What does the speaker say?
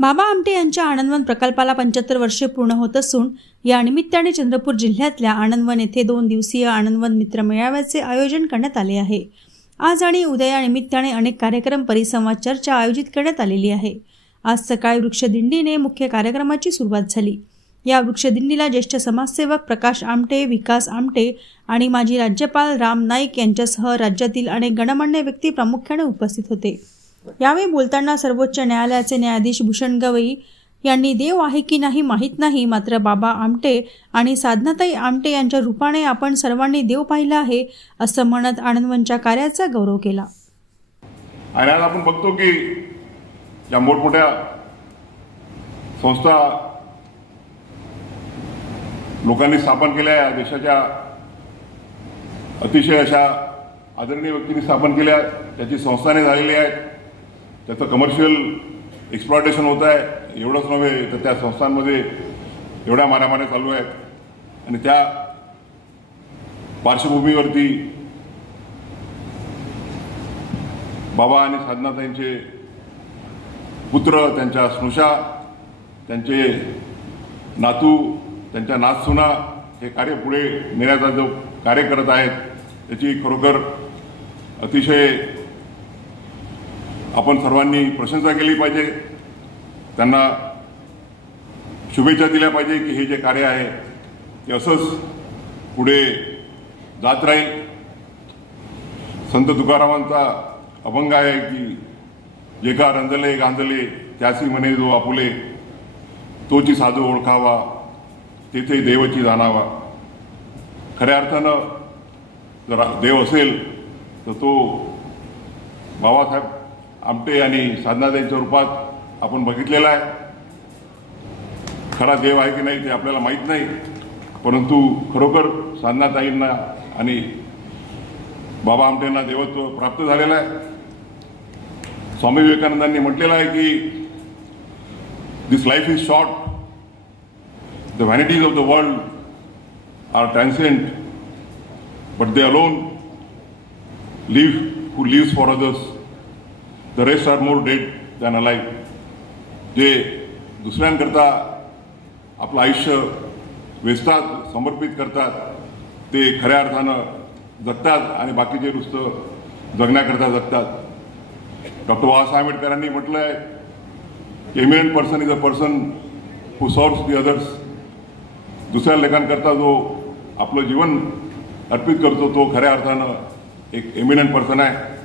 बाबा आमटे यांच्या आनंदवन प्रकल्पाला 75 वर्षे पूर्ण होत असून या निमित्ताने चंद्रपूर जिल्ह्यातल्या आनंदवन येथे 2 दिवसीय आनंदवन मित्र मेळाव्याचे आयोजन करण्यात आले आहे। आज आणि उद्या या निमित्ताने अनेक कार्यक्रम, परिसंवाद, चर्चा आयोजित करण्यात आलेली आहे। आज सकाळी वृक्षदिंडीने मुख्य कार्यक्रमाची सुरुवात झाली। या वृक्षदिंडीला ज्येष्ठ समाजसेवक प्रकाश आमटे, विकास आमटे आणि माजी राज्यपाल राम नाईक यांच्यासह राज्यातील अनेक गणमान्य व्यक्ती प्रामुख्याने उपस्थित होते। यावेळी बोलताना सर्वोच्च न्यायालयाचे न्यायाधीश भूषण गवई यांनी देव आहे की नाही माहीत नाही, मात्र बाबा आमटे आणि साधनाताई आमटे यांच्या रूपाने आपण सर्वांनी देव पाहिला आहे असं म्हणत आनंदवनच्या कार्याचा गौरव केला। आणि आज आपण बघतो की या मोठमोठ्या संस्था लोकांनी स्थापन केल्या, या देशाच्या अतिशय अशा आदरणीय व्यक्तींनी स्थापन केल्या, त्याची संस्थाने झालेली आहेत, त्याचं कमर्शियल एक्सप्लॉयटेशन होत आहे। एवढंच नव्हे तर त्या संस्थांमध्ये एवढ्या मारामाऱ्या चालू आहेत आणि त्या पार्श्वभूमीवरती बाबा आणि साधनाताईंचे पुत्र, त्यांच्या स्नुषा, त्यांचे नातू, त्यांच्या नातसुना हे कार्य पुढे नेण्याचा जो कार्य करत आहेत त्याची खरोखर अतिशय आपण सर्वांनी प्रशंसा केली पाहिजे। त्यांना शुभेच्छा दिल्या पाहिजे की हे जे कार्य आहे ते असंच पुढे जात राहील। संत तुकारामांचा अभंग आहे की जेका रंजले गांजले त्यासी म्हणे जो आपुले, तोची साधू ओळखावा तेथे देवची जाणावा। खऱ्या अर्थानं जर देव असेल तर तो बाबासाहेब आमटे आणि साधनाताईंच्या रूपात आपण बघितलेला आहे। खरा देव आहे की नाही ते आपल्याला माहीत नाही, परंतु खरोखर साधनाताईंना आणि बाबा आमटेंना देवत्व प्राप्त झालेलं आहे। स्वामी विवेकानंदांनी म्हटलेलं आहे की this life is short, the vanities of the world are transient, but they alone live who lives for others, the rest are more dead than alive. जे दुसऱ्यांकरता आपलं आयुष्य वेचतात, समर्पित करतात, ते खऱ्या अर्थानं जगतात आणि बाकीचे नुसतं जगण्याकरता जगतात। डॉक्टर बाबासाहेब आंबेडकरांनी म्हटलं आहे, eminent person is a person who serves the others. दुसऱ्या लोकांकरता जो आपलं जीवन अर्पित करतो तो खऱ्या अर्थानं एक एमिनंट पर्सन आहे।